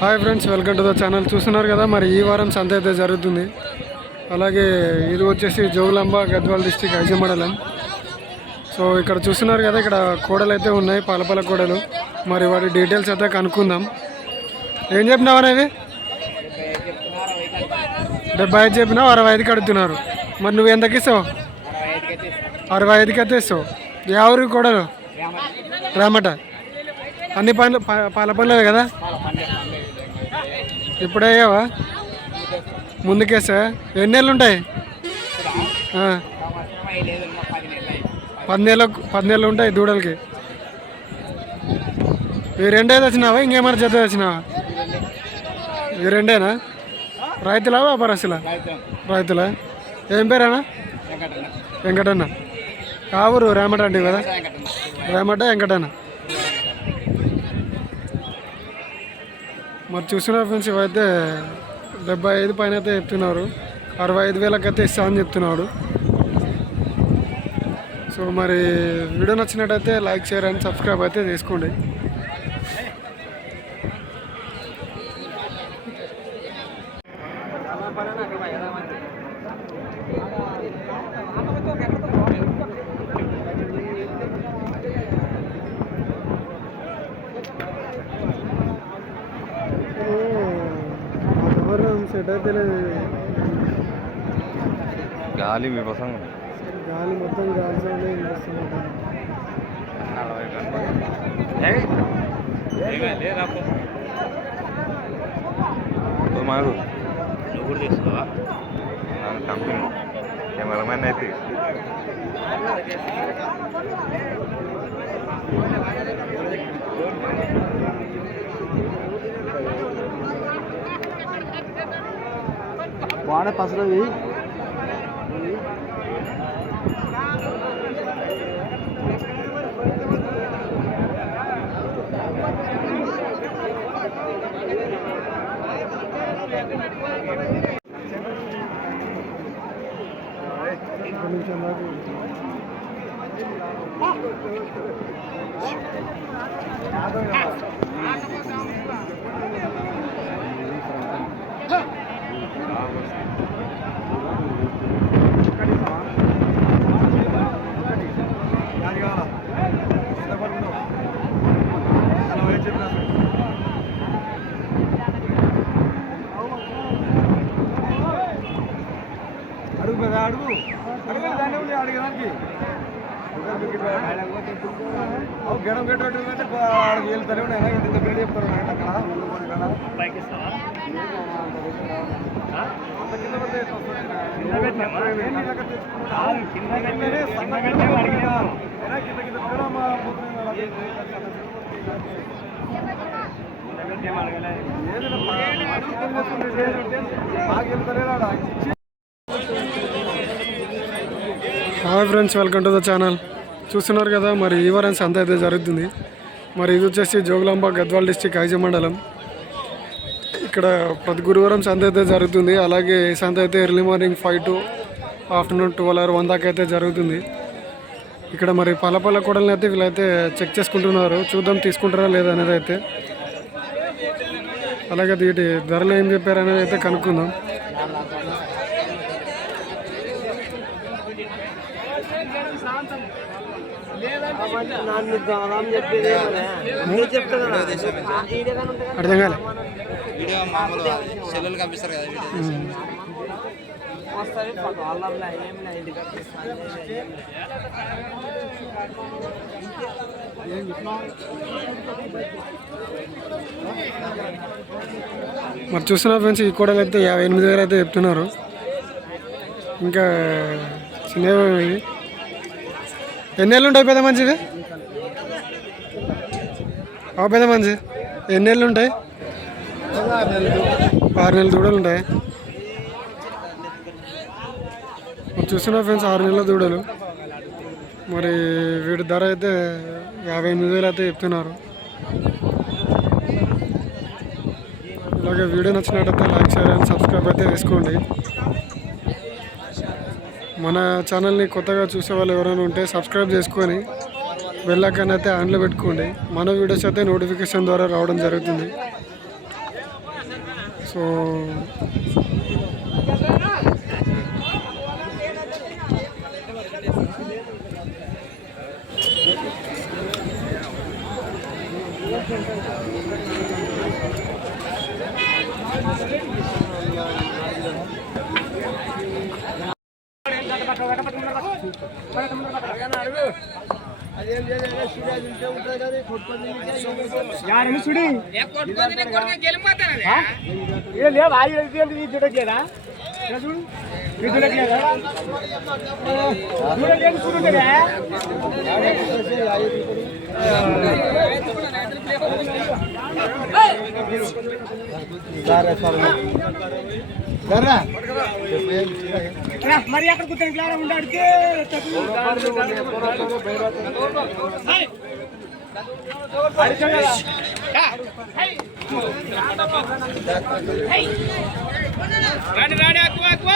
Hi friends, welcome to the channel. చూస్తున్నారు కదా, మరి ఈ వారం సంత అయితే జరుగుతుంది. అలాగే ఇది వచ్చేసి జోగులాంబ గద్వాల్ డిస్టిక్ ఐజ మండలం. సో ఇక్కడ చూస్తున్నారు కదా, ఇక్కడ కోడలు అయితే ఉన్నాయి, పాలపాల కోడలు. మరి వాటి డీటెయిల్స్ అయితే కనుక్కుందాం. ఏం చెప్పినావు అనేవి? 75 చెప్పినావు, 65కి అడుగుతున్నారు. మరి నువ్వు ఎంతకి ఇస్తావు? 65కి అయితే ఇస్తావు. ఎవరు కోడలు? రామట. అన్ని పనులు పాల పనులే కదా. ఇప్పుడే అయ్యావా? ముందుకేసా? ఎన్ని నెలలు ఉంటాయి? 10 నెలలు ఉంటాయి దూడలకి. ఇవి రెండే తెచ్చినావా, ఇంకేమైనా జత తెచ్చినావా? ఇవి రెండేనా? రైతులా వ్యాపారస్తులా? రైతులా. ఏం పేరేనా? వెంకటన్న. కావురు రామట అంటే కదా. రామట వెంకటన్న. మరి చూస్తున్నారు ఫ్రెండ్స్, ఇవైతే 75 పైన అయితే చెప్తున్నారు. 65,000కి అయితే ఇస్తా అని చెప్తున్నాడు. సో మరి వీడియో నచ్చినట్టయితే లైక్, షేర్ అండ్ సబ్స్క్రైబ్ అయితే చేసుకోండి. సెట్ అయితే గాలి విపసం, గాలి మొత్తం గాలి సౌండ్ వినిపిస్తున్నట్టు. మాకు నువ్వు కూడా తీసుకోవా? కంపెనీ కెమెరామెన్ అయితే వాడే పసరవి. నిమిషం దాకా అడుగు కదా, అడుగు అడుగు దాన్ని ఉంది అడిగడానికి. గడం కట్టేటట్టు వెళ్తానే ఉన్నాయి. ఇంత బిల్లు చెప్తారు అక్కడ hi friends, welcome to the channel. చూస్తున్నారు కదా, మరి ఈ వారం సంత అయితే జరుగుతుంది. మరి ఇది వచ్చేసి జోగులాంబ గద్వాల్ డిస్టిక్ ఐజ మండలం. ఇక్కడ ప్రతి గురువారం సంత అయితే జరుగుతుంది. అలాగే ఈ సంత అయితే early morning 5 to afternoon 12 or 1 దాకా అయితే జరుగుతుంది. ఇక్కడ మరి పాలపాల కోడల్ని అయితే వీళ్ళైతే చెక్ చేసుకుంటున్నారు. చూద్దాం తీసుకుంటారా లేదా అనేది అయితే. అలాగే వీటి ధరలు ఏం చెప్పారనేది అయితే కనుక్కుందాం. అర్థం కాలే. వీడియో మామూలుగా సెల్లులు కనిపిస్తారు కదా మరి చూస్తున్నా ఫ్రెండ్స్, ఈ కోడలు అయితే 58,000 అయితే చెప్తున్నారు. ఇంకా చిన్నవి. ఎన్ని నెలలు ఉంటాయి పెద్ద మంచిది? పెద్ద మంచి ఎన్ని నెలలు ఉంటాయి? 6 నెలలు దూడలు ఉంటాయి. చూస్తున్నా ఫ్రెండ్స్, 6 నెలల దూడలు. మరి వీటి ధర అయితే 58,000 అయితే చెప్తున్నారు. ఇలాగే వీడియో నచ్చినట్టయితే లైక్, షేర్ అండ్ సబ్స్క్రైబ్ అయితే చేసుకోండి. మన ఛానల్ని కొత్తగా చూసే వాళ్ళు ఎవరైనా ఉంటే సబ్స్క్రైబ్ చేసుకొని బెల్ ఐకాన్ అయితే ఆన్లో పెట్టుకోండి. మన వీడియోస్ అయితే నోటిఫికేషన్ ద్వారా రావడం జరుగుతుంది. సో మరి అక్కడ కూర్చొని క్లారా ఉండాడితే రాడి ఎక్కువ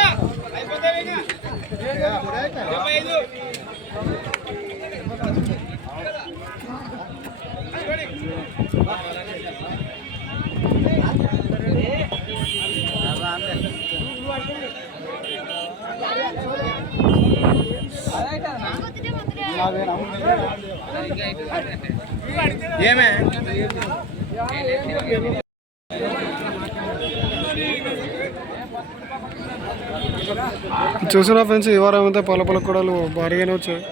ఏమే చూసిన ఫ్రెండ్స్ ఈ వారం అయితే పొల కూడా భారీగానే వచ్చాయి.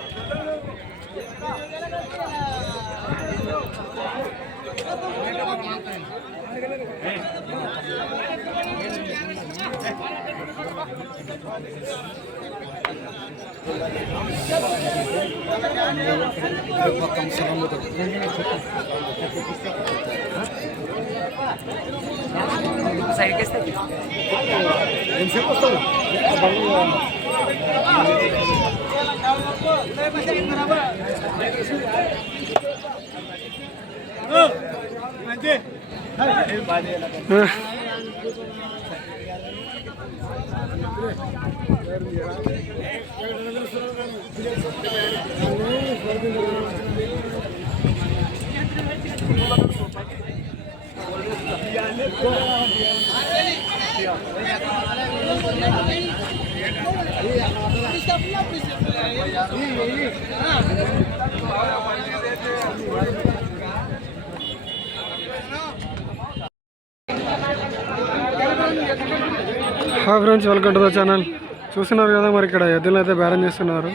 Hi friends, welcome to the channel. చూస్తున్నారు కదా, మరి ఇక్కడ ఎద్దులు అయితే బేరం చేస్తున్నారు.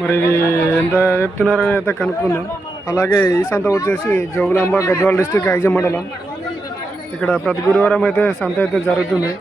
మరి ఇవి ఎంత చెప్తున్నారని అయితే కనుక్కుందాం. అలాగే ఈ సంత వచ్చేసి జోగులాంబ గద్వాల డిస్టిక్ ఐజ మండలం. ఇక్కడ ప్రతి గురువారం అయితే సంత అయితే జరుగుతుంది.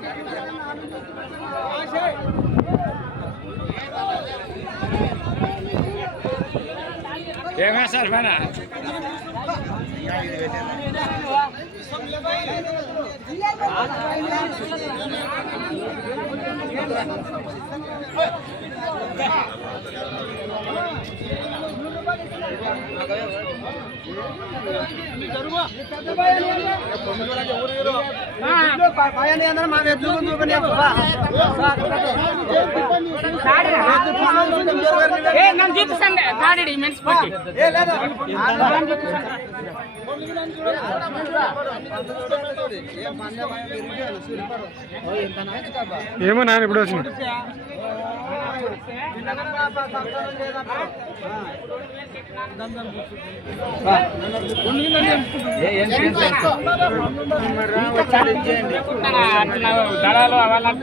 ఏమో నాన్న ఇప్పుడు వచ్చిన దళాలు అవన్నీ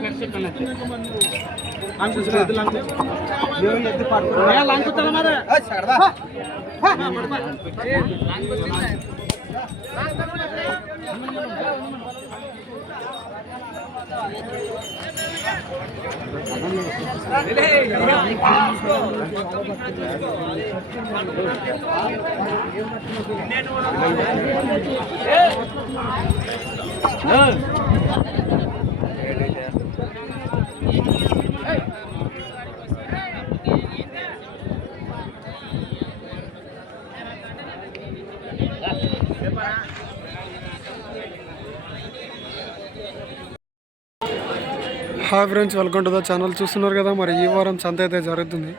hi friends, welcome to the channel. చూస్తున్నారు కదా, మరి ఈ వారం సంత అయితే జరుగుతుంది.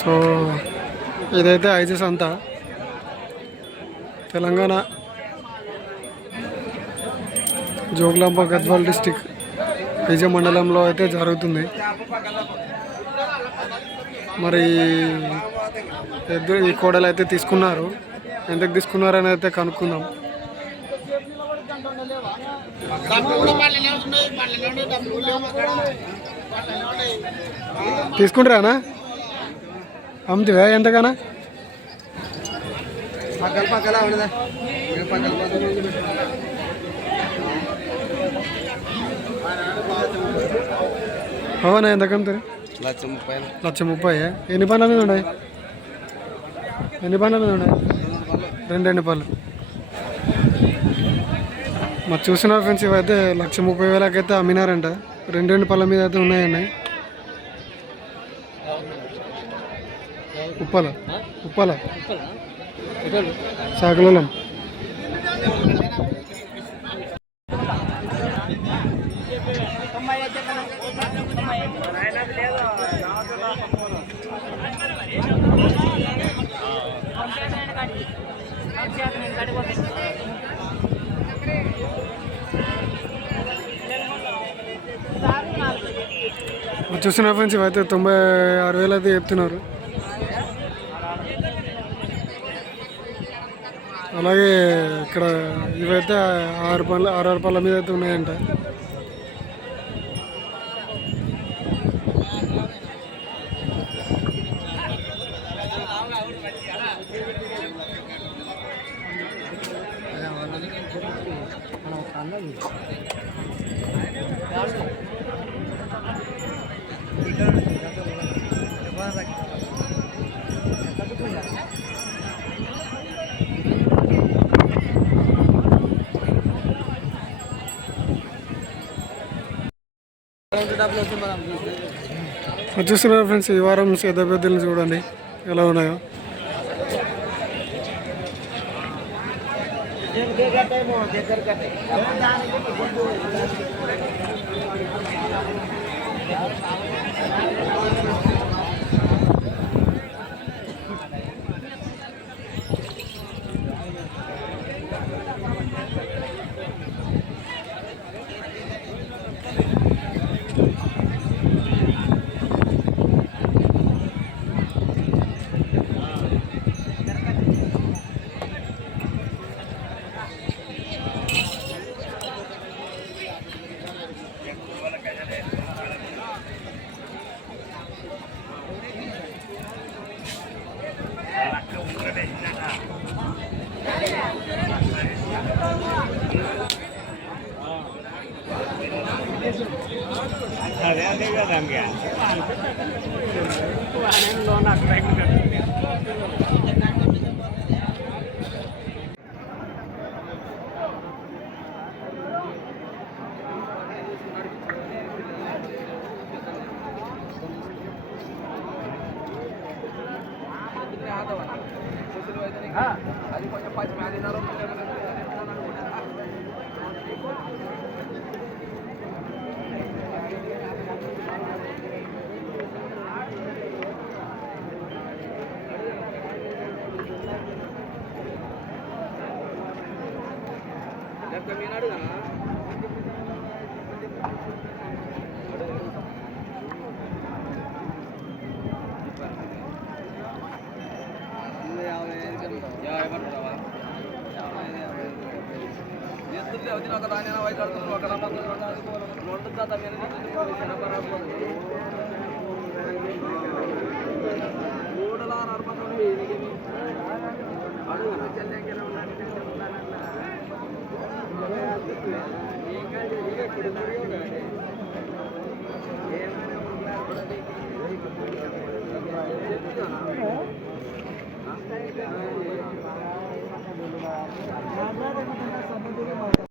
సో ఇదైతే ఐజీ సంత, తెలంగాణ జోగులాంబ గద్వాల్ డిస్టిక్ ఐజ మండలంలో అయితే జరుగుతుంది. మరి ఈ కోడలు అయితే తీసుకున్నారు. ఎందుకు తీసుకున్నారని అయితే కనుక్కుందాం. తీసుకుంటారానా? అమ్ముతావా ఎంతగానా? అవునా, ఎంత అమ్ముతారు? 1,30,000. ఎన్ని పనుల మీద ఉన్నాయి? రెండు పళ్ళు. మరి చూస్తున్నారు ఫ్రెండ్స్, ఇవైతే 1,30,000 అయితే అమ్మినారంట. రెండు పళ్ళ మీద అయితే ఉన్నాయండి. ఉప్పల సాకులం. చూస్తున్నా ఫ్రెండ్స్, ఇవైతే 96,000 అయితే చెప్తున్నారు. అలాగే ఇక్కడ ఇవైతే 6 పళ్ళ మీద అయితే ఉన్నాయంట. చూస్తున్నారు ఫ్రెండ్స్, ఈ వారం సేదపెద్దలు చూడండి ఎలా ఉన్నాయో. అదే కదా లోన్ అది కొంచెం పచ్చి మేదినారు. మీనాడు కదా ఒక దాని వైట్ ఆడుతున్నారు. ఒక